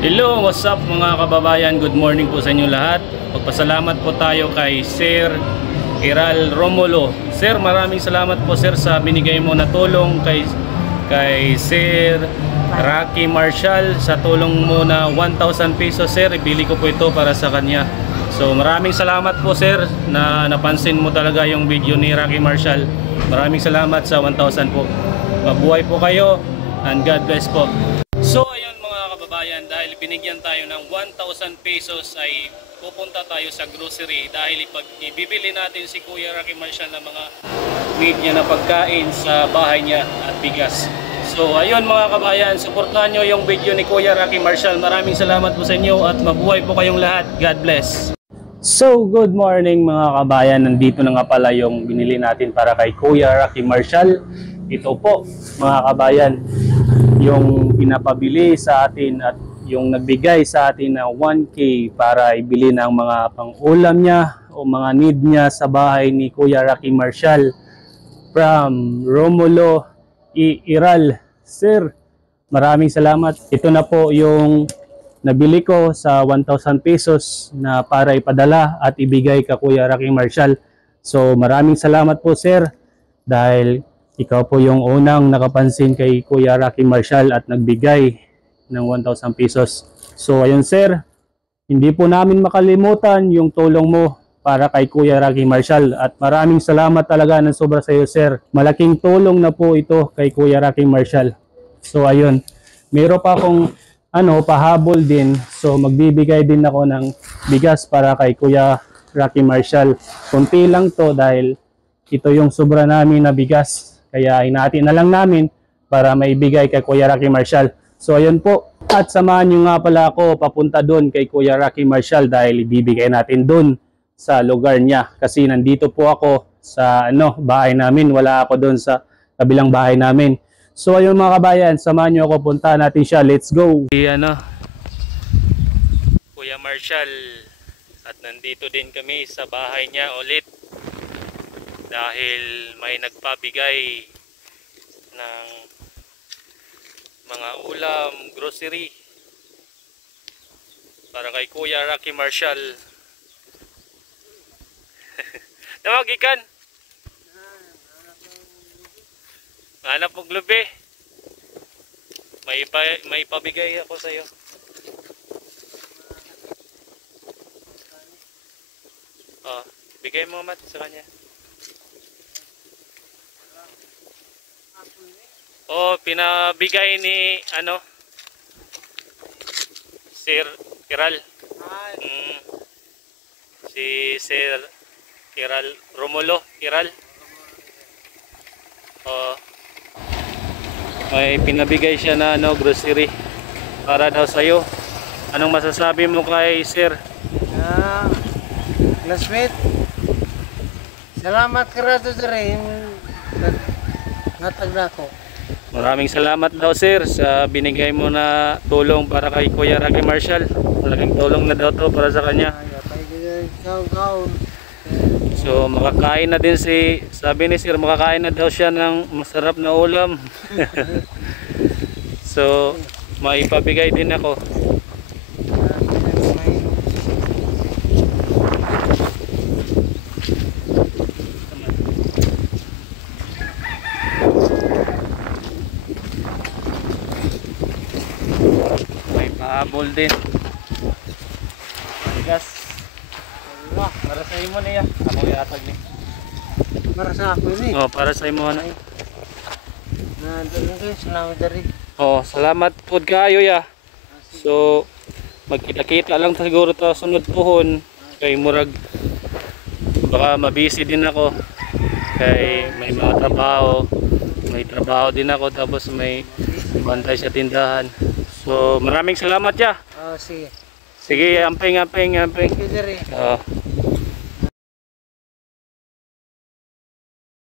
Hello, what's up mga kababayan? Good morning po sa inyo lahat. Magpasalamat po tayo kay Sir Iral Romulo. Sir, maraming salamat po sir sa binigay mo na tulong kay Sir Rocky Marshall sa tulong mo na 1,000 pesos sir. Ibili ko po ito para sa kanya. So maraming salamat po sir na napansin mo talaga yung video ni Rocky Marshall. Maraming salamat sa 1,000 po. Mabuhay po kayo and God bless po. So ayun mga kababayan, dahil binigyan tayo ng 1,000 pesos ay pupunta tayo sa grocery dahil ibibili natin si Kuya Rocky Marshall ng mga need niya na pagkain sa bahay niya at bigas. So ayun mga kababayan, suportahan nyo yung video ni Kuya Rocky Marshall. Maraming salamat po sa inyo at mabuhay po kayong lahat. God bless. So good morning mga kababayan, nandito na nga pala yung binili natin para kay Kuya Rocky Marshall. Ito po mga kababayan, yung pinapabili sa atin at yung nagbigay sa atin na 1K para ibili ng mga pang-ulam niya o mga need niya sa bahay ni Kuya Rocky Marshall from Romulo Iral. Sir, maraming salamat. Ito na po yung nabili ko sa 1,000 pesos na para ipadala at ibigay ka Kuya Rocky Marshall. So maraming salamat po sir dahil ikaw po yung unang nakapansin kay Kuya Rocky Marshall at nagbigay ng 1,000 pesos. So ayun sir, hindi po namin makalimutan yung tulong mo para kay Kuya Rocky Marshall at maraming salamat talaga ng sobra sa iyo sir. Malaking tulong na po ito kay Kuya Rocky Marshall. So ayun, meron pa akong pahabol din. So magbibigay din ako ng bigas para kay Kuya Rocky Marshall. Kunti lang to dahil ito yung sobra namin na bigas. Kaya hinati na lang namin para maibigay kay Kuya Rocky Marshall. So ayun po. At samahan nyo nga pala ako papunta doon kay Kuya Rocky Marshall dahil ibibigay natin doon sa lugar niya. Kasi nandito po ako sa bahay namin. Wala ako doon sa kabilang bahay namin. So ayun mga kabayan, samahan nyo ako, punta natin siya. Let's go! Kuya Marshall. At nandito din kami sa bahay niya ulit. Dahil may nagpabigay ng mga ulam, grocery para kay Kuya Rocky Marshall. Nawagikan? Hanap mong lubi. May pabigay ako sa iyo. Oh, bigay mo mat sa kanya. Oh, pinabigay ni Sir Iral. Si Sir Iral Romulo Iral. Oh. May pinabigay siya na grocery para daw sa iyo. Anong masasabi mo kay Sir? Classmate. Salamat karado sa rin. Natag na ako. Maraming salamat daw sir sa binigay mo na tulong para kay Kuya Rocky Marshall. Malaking tulong na daw to para sa kanya. So makakain na din sabi ni sir, makakain na daw siya ng masarap na ulam. So maipabigay din ako. Habol din. Bigas. Para sa imo niya. Ako iatag ni. Para sa ako ni. Oh, para sa imo na. Salamat dari. Oh, salamat pud kaayo ya. So magkita-kita lang ta siguro ta sunod pohon kay murag baka mabisi din ako kay may mga trabaho. May trabaho din ako tapos may bantay sa tindahan. So maraming salamat ya. Sige. Sige, amping. Thank you, Jerry.